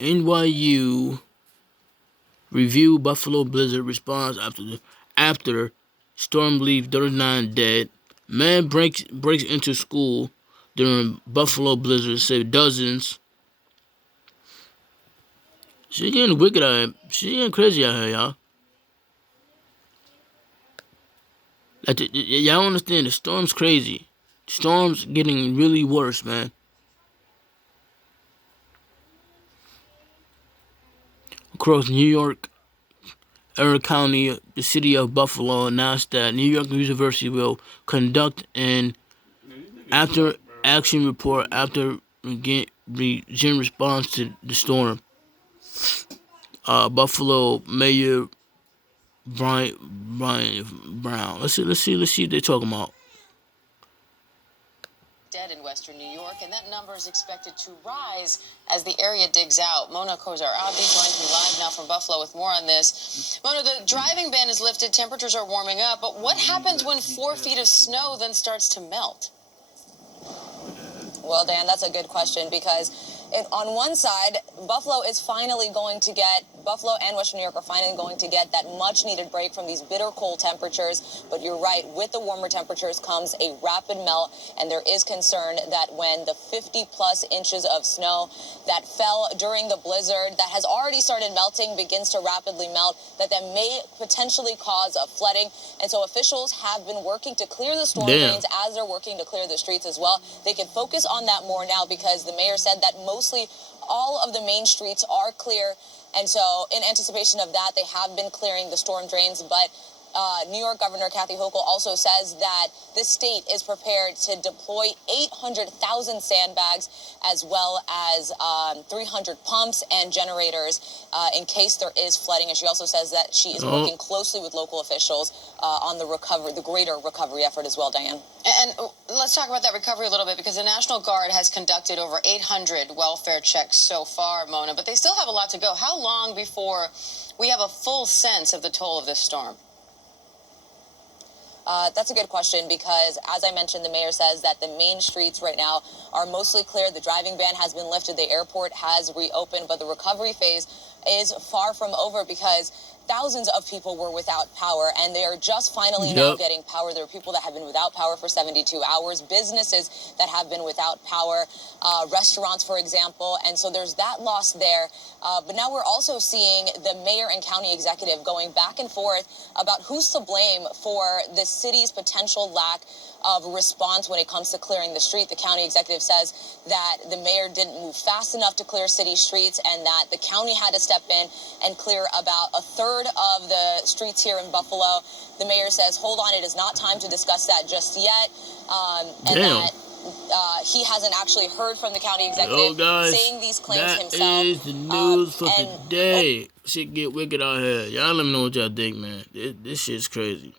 NYU review Buffalo blizzard response after storm leaves 39 dead. Man breaks into school during Buffalo blizzard, saved dozens. She getting wicked out here. She getting crazy out here, y'all. Like, y'all understand, the storm's crazy. The storm's getting really worse, man. Across New York, Erie County, the city of Buffalo announced that New York University will conduct an after-action report after regime response to the storm. Buffalo Mayor Brian Brown. Let's see what they're talking about. Dead in western New York, and that number is expected to rise as the area digs out. Mona Kozar-Abi joins me live now from Buffalo with more on this. Mona, the driving ban is lifted, temperatures are warming up, but what happens when 4 feet of snow then starts to melt? Well, Dan, that's a good question because on one side, Buffalo and Western New York are finally going to get that much-needed break from these bitter cold temperatures. But you're right, with the warmer temperatures comes a rapid melt, and there is concern that when the 50-plus inches of snow that fell during the blizzard that has already started melting begins to rapidly melt, that may potentially cause a flooding. And so officials have been working to clear the storm drains as they're working to clear the streets as well. They can focus on that more now because the mayor said that mostly all of the main streets are clear. And so in anticipation of that, they have been clearing the storm drains. But New York Governor Kathy Hochul also says that this state is prepared to deploy 800,000 sandbags as well as 300 pumps and generators in case there is flooding. And she also says that she is working closely with local officials on the greater recovery effort as well, Diane. And let's talk about that recovery a little bit, because the National Guard has conducted over 800 welfare checks so far, Mona, but they still have a lot to go. How long before we have a full sense of the toll of this storm? That's a good question because, as I mentioned, the mayor says that the main streets right now are mostly clear. The driving ban has been lifted. The airport has reopened, but the recovery phase is far from over because thousands of people were without power, and they are just finally now getting power. There are people that have been without power for 72 hours, businesses that have been without power, restaurants, for example. And so there's that loss there. But now we're also seeing the mayor and county executive going back and forth about who's to blame for the city's potential lack of response when it comes to clearing the street. The county executive says that the mayor didn't move fast enough to clear city streets and that the county had to step in and clear about a third of the streets here in Buffalo. The mayor says, hold on, it is not time to discuss that just yet. And that he hasn't actually heard from the county executive saying these claims himself. That is the news for today. Shit get wicked out here. Y'all let me know what y'all think, man. This shit's crazy.